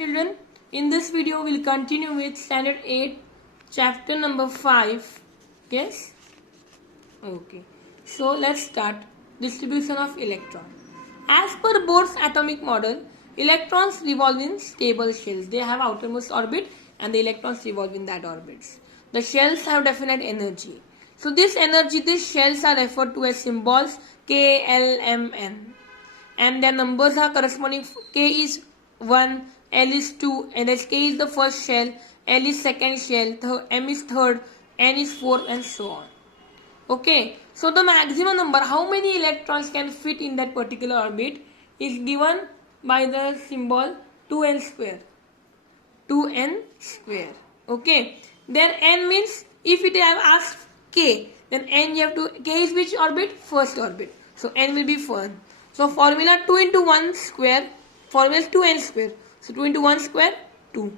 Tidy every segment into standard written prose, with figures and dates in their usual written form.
Children, in this video we'll continue with standard 8 chapter number 5. Yes? Okay. So let's start. Distribution of electron. As per Bohr's atomic model, electrons revolve in stable shells. They have outermost orbit and the electrons revolve in that orbits. The shells have definite energy. So this energy, these shells are referred to as symbols K, L, M, N. And their numbers are corresponding. K is 1, L is 2, and as K is the first shell, L is second shell, M is third, N is fourth, and so on. Okay, so the maximum number, how many electrons can fit in that particular orbit, is given by the symbol 2n square. 2n square. Okay, then N means if it have asked K, then N you have to, K is which orbit? First orbit. So N will be 1. So formula 2 into 1 square, formula is 2n square. So 2 into 1 square, 2.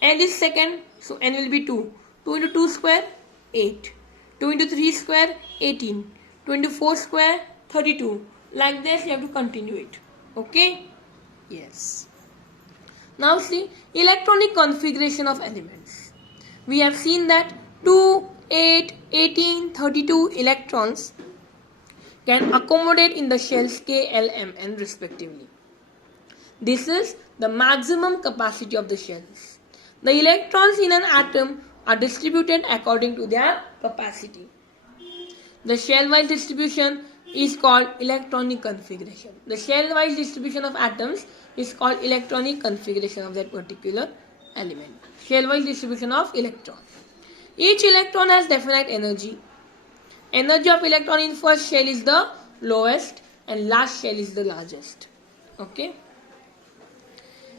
N is second, so N will be 2. 2 into 2 square, 8. 2 into 3 square, 18. 2 into 4 square, 32. Like this you have to continue it. Okay? Yes. Now see, electronic configuration of elements. We have seen that 2, 8, 18, 32 electrons can accommodate in the shells K, L, M, N respectively. This is the maximum capacity of the shells. The electrons in an atom are distributed according to their capacity. The shell-wise distribution is called electronic configuration. The shell-wise distribution of atoms is called electronic configuration of that particular element. Shell-wise distribution of electrons. Each electron has definite energy. Energy of electron in first shell is the lowest and last shell is the largest. Okay.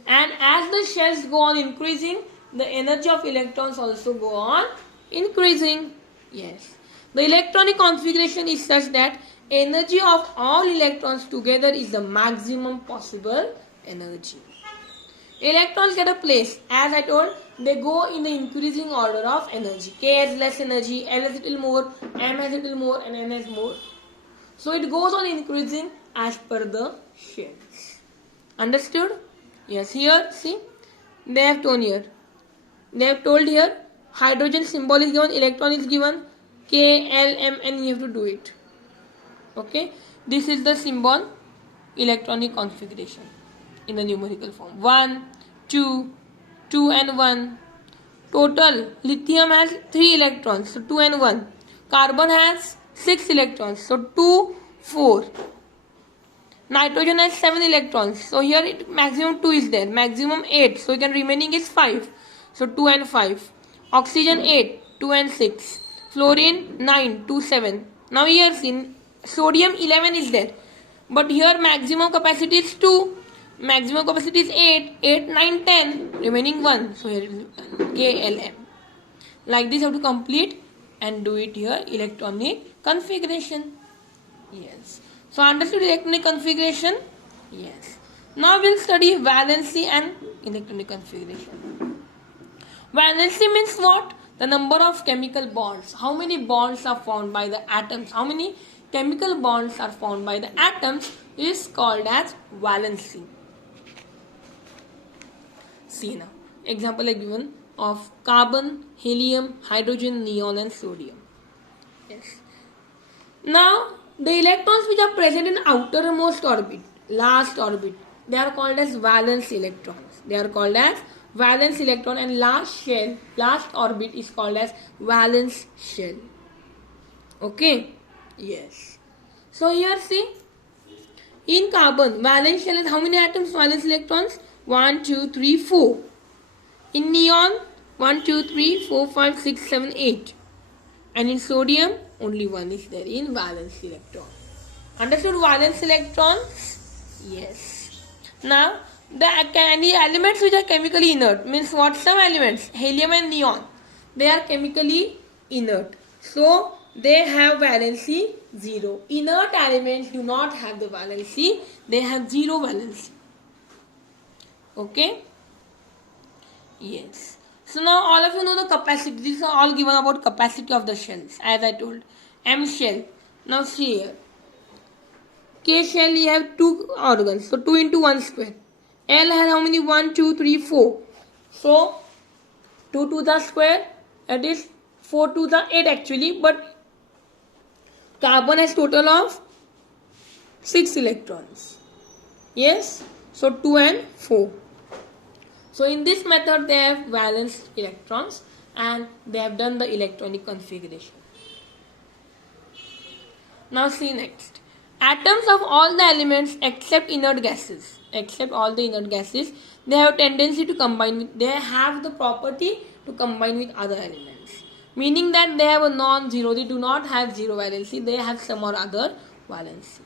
And as the shells go on increasing, the energy of electrons also go on increasing. Yes. The electronic configuration is such that energy of all electrons together is the maximum possible energy. Electrons get a place. As I told, they go in the increasing order of energy. K has less energy, L has little more, M has little more, and N has more. So it goes on increasing as per the shells. Understood? Yes, here, see, they have told here. They have told here, hydrogen symbol is given, electron is given, K, L, M, N, you have to do it. Okay, this is the symbol, electronic configuration in the numerical form. 1, 2, 2 and 1. Total, lithium has 3 electrons, so 2 and 1. Carbon has 6 electrons, so 2, 4. Nitrogen has 7 electrons, so here maximum 2 is there, maximum 8, so again remaining is 5, so 2 and 5. Oxygen 8, 2 and 6. Fluorine 9, 2, 7. Now here see, sodium 11 is there, but here maximum capacity is 2, maximum capacity is 8, 8, 9, 10, remaining 1, so here is KLM. Like this you have to complete and do it here, electronic configuration. Yes. So understood electronic configuration? Yes. Now we'll study valency and electronic configuration. Valency means what? The number of chemical bonds. How many bonds are found by the atoms? How many chemical bonds are found by the atoms is called as valency. See now. Example is given of carbon, helium, hydrogen, neon and sodium. Yes. Now the electrons which are present in outermost orbit, last orbit, they are called as valence electrons. They are called as valence electron, and last shell, last orbit is called as valence shell. Okay? Yes. So here see, in carbon, valence shell is how many atoms? Valence electrons? 1, 2, 3, 4. In neon, 1, 2, 3, 4, 5, 6, 7, 8. And in sodium, only 1 is there in valence electron. Understood valence electrons? Yes. Now, the elements which are chemically inert means what? Some elements, helium and neon, they are chemically inert. So, they have valency 0. Inert elements do not have the valency, they have 0 valency. Okay? Yes. So now all of you know the capacity. These are all given about capacity of the shells, as I told. M shell. Now see here. K shell you have 2 organs. So 2 into 1 square. L has how many? 1, 2, 3, 4. So 2 to the square, that is 4 to the 8 actually, but carbon has total of 6 electrons. Yes, so 2 and 4. So in this method they have valence electrons and they have done the electronic configuration. Now see next. Atoms of all the elements except inert gases, they have tendency to combine with, they have the property to combine with other elements. Meaning that they have a non-zero, they do not have zero valency, they have some or other valency.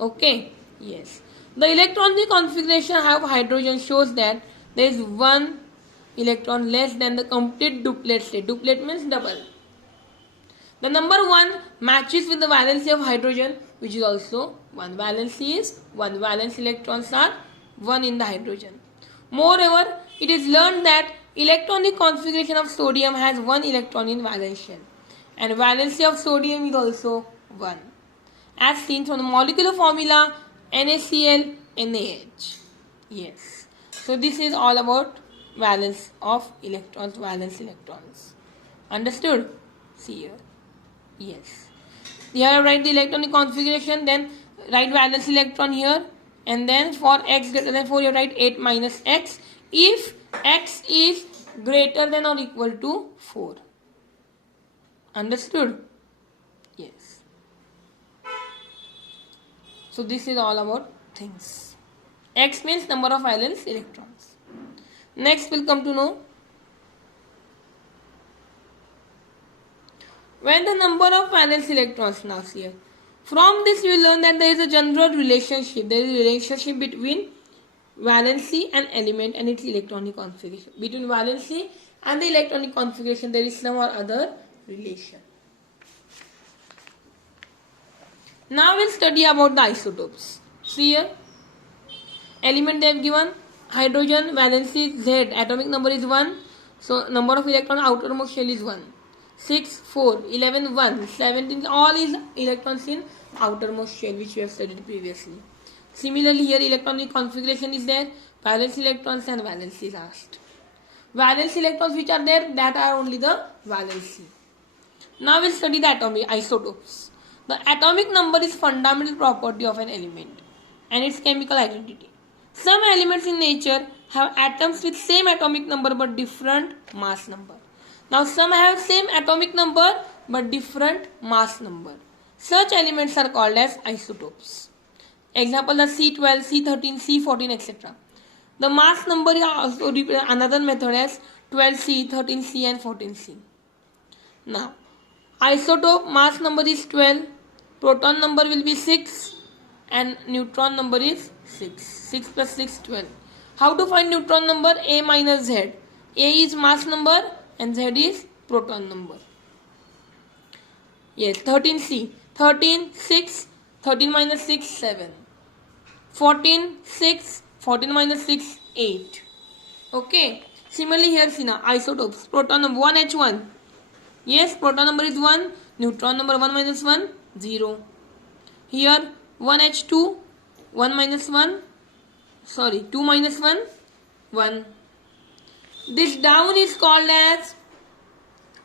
Okay, yes. The electronic configuration of hydrogen shows that there is one electron less than the complete duplet state. Duplet means double. The number 1 matches with the valency of hydrogen, which is also 1. Valency is 1. Valence electrons are 1 in the hydrogen. Moreover, it is learned that electronic configuration of sodium has 1 electron in valence shell, and valency of sodium is also 1, as seen from the molecular formula NaCl NaH. Yes. So this is all about valence of electrons, valence electrons. Understood? See here. Yes. Here write the electronic configuration, then write valence electron here, and then for x greater than 4 you write 8 minus x if x is greater than or equal to 4. Understood? Yes. So this is all about things. X means number of valence electrons. Next we'll come to know when the number of valence electrons. Now see here. From this you will learn that there is a general relationship. There is a relationship between valency and element and its electronic configuration. Between valency and the electronic configuration there is some or other relation. Now we'll study about the isotopes. See here. Element they have given hydrogen, valency Z, atomic number is 1. So number of electron outermost shell is 1. 6, 4, 11, 1, 17, all is electrons in outermost shell, which we have studied previously. Similarly here electronic configuration is there, valence electrons and valency is asked. Valence electrons which are there, that are only the valency. Now we'll study the atomic isotopes. The atomic number is fundamental property of an element and its chemical identity. Some elements in nature have atoms with same atomic number but different mass number. Now some have same atomic number but different mass number. Such elements are called as isotopes. Example, the C12, C13, C14, etc. The mass number is also another method as 12C, 13C and 14C. Now, isotope mass number is 12, proton number will be 6 and neutron number is 6. 6 plus 6, 12. How to find neutron number? A minus Z. A is mass number and Z is proton number. Yes, 13C. 13, 6, 13 minus 6, 7. 14, 6, 14 minus 6, 8. Okay. Similarly here, see now, isotopes. Proton number 1H1. Yes, proton number is 1. Neutron number 1 minus 1, 0. Here, 1H2, 1 minus 1. Sorry, 2 minus 1, 1. This down is called as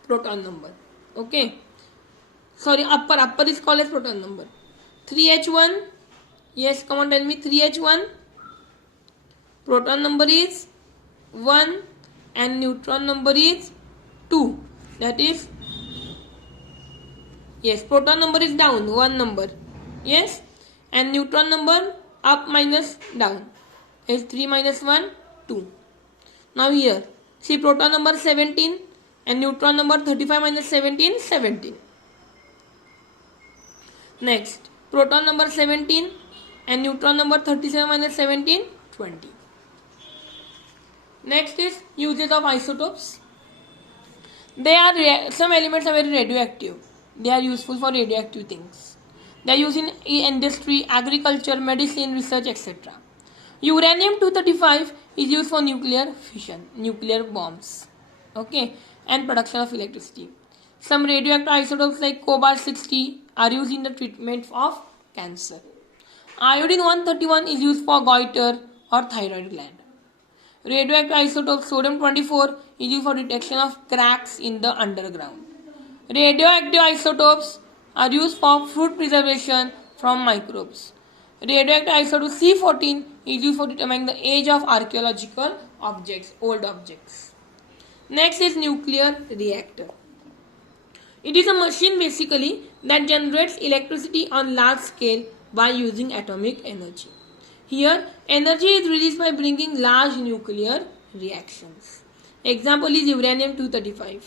proton number. Okay. Sorry, upper is called as proton number. 3H1. Yes, come on, tell me 3H1. Proton number is 1 and neutron number is 2. That is, yes, proton number is down, 1 number. Yes, and neutron number up minus down. Is 3 minus 1, 2. Now here, see proton number 17 and neutron number 35 minus 17, 17. Next, proton number 17 and neutron number 37 minus 17, 20. Next is uses of isotopes. They are some elements are very radioactive. They are useful for radioactive things. They are used in industry, agriculture, medicine, research, etc. Uranium-235 is used for nuclear fission, nuclear bombs, okay, and production of electricity. Some radioactive isotopes like cobalt-60 are used in the treatment of cancer. Iodine-131 is used for goiter, or thyroid gland. Radioactive isotope sodium-24 is used for detection of cracks in the underground. Radioactive isotopes are used for food preservation from microbes. Radioactive isotope C14 is used for determining the age of archaeological objects, old objects. Next is nuclear reactor. It is a machine basically that generates electricity on large scale by using atomic energy. Here, energy is released by bringing large nuclear reactions. Example is uranium-235.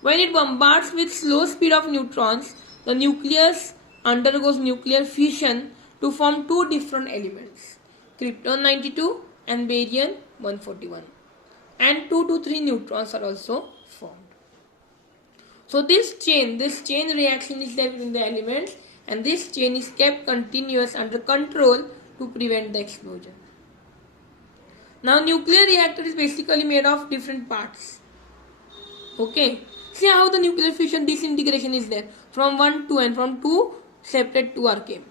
When it bombards with slow speed of neutrons, the nucleus undergoes nuclear fission to form two different elements, krypton-92 and barium-141. And 2 to 3 neutrons are also formed. So this chain reaction is there between the elements, and this chain is kept continuous under control to prevent the explosion. Now nuclear reactor is basically made of different parts. Okay. See how the nuclear fission disintegration is there. From 1 to n, from 2 separate 2 are came.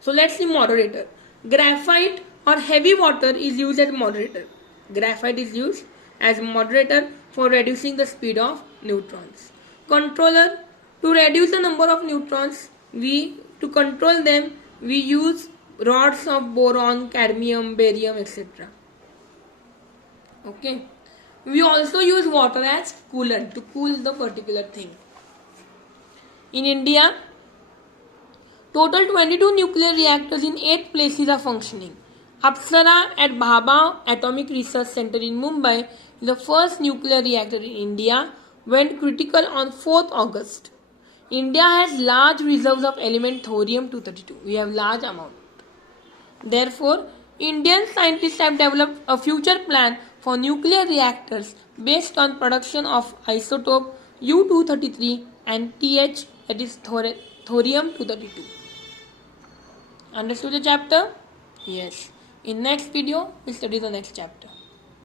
So let's see moderator. Graphite or heavy water is used as moderator. Graphite is used as moderator for reducing the speed of neutrons. Controller, to reduce the number of neutrons, to control them, we use rods of boron, cadmium, barium, etc. Okay. We also use water as coolant to cool the particular thing. In India, total 22 nuclear reactors in 8 places are functioning. Apsara at Bhabha Atomic Research Center in Mumbai, the first nuclear reactor in India, went critical on 4th August. India has large reserves of element thorium-232. We have large amount. Therefore, Indian scientists have developed a future plan for nuclear reactors based on production of isotope U-233 and TH, that is thorium-232. Understood the chapter? Yes. In next video, we'll study the next chapter.